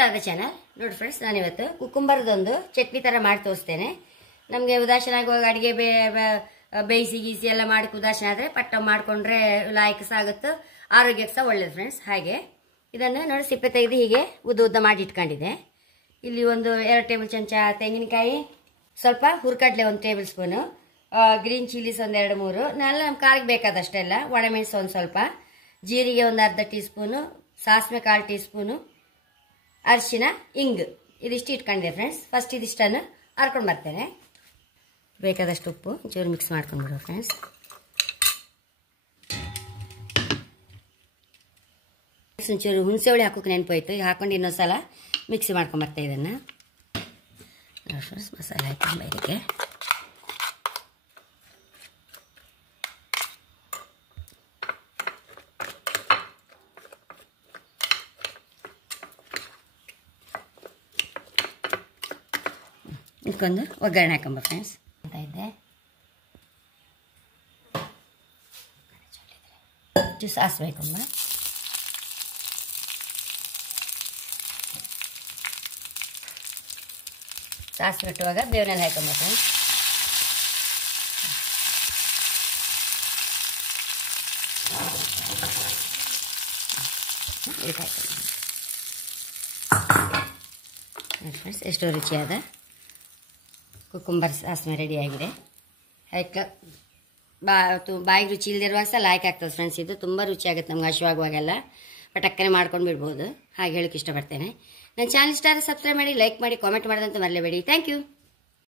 Radha channel ನೋಡಿ friends, ನಾನಿವತ್ತು ಕುಕ್ಕುಂಬರದೊಂದು ಚಟ್ನಿ ಥರ ಮಾಡಿ ತೋರಿಸ್ತೇನೆ. ನಮಗೆ ಉದಾಸೀನ ಆಗುವಾಗ ಅಡುಗೆ ಬೇಯಿಸಿ ಗೀಸಿ ಎಲ್ಲ ಮಾಡಿ ಉದಾಸೀನ ಆದರೆ ಪಟ್ಟ ಮಾಡಿಕೊಂಡ್ರೆ ಲಾಯಕ ಸಾಗುತ್ತೆ, ಆರೋಗ್ಯಕ್ಕೆ ಸಹ ಒಳ್ಳೇದು ಫ್ರೆಂಡ್ಸ್. ಹಾಗೆ ಇದನ್ನು ನೋಡಿ ಸಿಪ್ಪೆ ತೆಗೆದು ಹೀಗೆ ಉದ್ದ ಉದ್ದ ಮಾಡಿ ಇಟ್ಕೊಂಡಿದ್ದೆ. ಇಲ್ಲಿ ಒಂದು 2 ಟೇಬಲ್ ಚಮಚ ತೆಂಗಿನಕಾಯಿ, ಸ್ವಲ್ಪ ಹುರ್ಕಡ್ಲೆ 1 ಟೇಬಲ್ ಸ್ಪೂನು, ಗ್ರೀನ್ ಚಿಲ್ಲೀಸ್ ಒಂದು 2-3, ನಾನೆಲ್ಲ ನಮ್ಮ ಖಾರಕ್ಕೆ ಬೇಕಾದಷ್ಟೆಲ್ಲ, ಒಣಮೆಣಸು ಒಂದು ಸ್ವಲ್ಪ, ಜೀರಿಗೆ ಒಂದು ಅರ್ಧ ಟೀ ಸ್ಪೂನು, ಸಾಸಿವೆ 1/4 ಟೀ ಸ್ಪೂನು, ಅರಿಶಿನ, ಇಂಗು ಇದಿಷ್ಟು ಇಟ್ಕೊಂಡಿದೆ ಫ್ರೆಂಡ್ಸ್. ಫಸ್ಟ್ ಇದಿಷ್ಟನ್ನು ಹರ್ಕೊಂಡು ಬರ್ತೇನೆ. ಬೇಕಾದಷ್ಟು ಉಪ್ಪು ಚೂರು ಮಿಕ್ಸ್ ಮಾಡ್ಕೊಂಡ್ಬಿಡು ಫ್ರೆಂಡ್ಸ್. ಒಂಚೂರು ಹುಣಸೆ ಹುಳಿ ಹಾಕೋಕೆ ನೆನಪೋಯ್ತು, ಈಗ ಹಾಕೊಂಡು ಇನ್ನೊಂದ್ಸಲ ಮಿಕ್ಸಿ ಮಾಡ್ಕೊಂಬರ್ತೆ ಇದನ್ನು. ಫ್ರೆಂಡ್ಸ್ ಮಸಾಲೆ ಹಾಕೊಂಡು ಇದಕ್ಕೆ ಇದಕ್ಕೊಂದು ಒಗ್ಗರಣೆ ಹಾಕೊಂಬ ಫ್ರೆಂಡ್ಸ್ ಅಂತ ಇದ್ದೆ. ಸಾಸಿವೆ ಹಾಕೊಂಬ, ಸಾಸಿವೆ ಇಟ್ಟುವಾಗ ಬೇವನೆಲ್ಲ ಹಾಕೊಂಬ ಫ್ರೆಂಡ್ಸ್. ಫ್ರೆಂಡ್ಸ್ ಎಷ್ಟೋ ರುಚಿಯಾದ ಕುಕ್ಕುಂಬರ್ ಸಾಸ್ಮೆ ರೆಡಿಯಾಗಿದೆ. ಅದಕ್ಕೆ ಬಾಯಿಗೆ ರುಚಿ ಇಲ್ಲದಿರುವಾಗ ಸಹ ಲಾಯ್ಕ್ ಆಗ್ತದೆ ಫ್ರೆಂಡ್ಸ್. ಇದು ತುಂಬ ರುಚಿಯಾಗುತ್ತೆ, ನಮ್ಗೆ ಹಸಿವಾಗುವಾಗೆಲ್ಲ ಪಟಕ್ಕನೆ ಮಾಡ್ಕೊಂಡು ಬಿಡ್ಬೋದು. ಹಾಗೆ ಹೇಳೋಕ್ಕೆ ಇಷ್ಟಪಡ್ತೇನೆ. ನನ್ನ ಚಾನಲ್ ಇಷ್ಟ ಆದರೆ ಸಬ್ಸ್ಕ್ರೈಬ್ ಮಾಡಿ, ಲೈಕ್ ಮಾಡಿ, ಕಾಮೆಂಟ್ ಮಾಡೋದಂತ ಮರಲೇಬೇಡಿ. Thank you.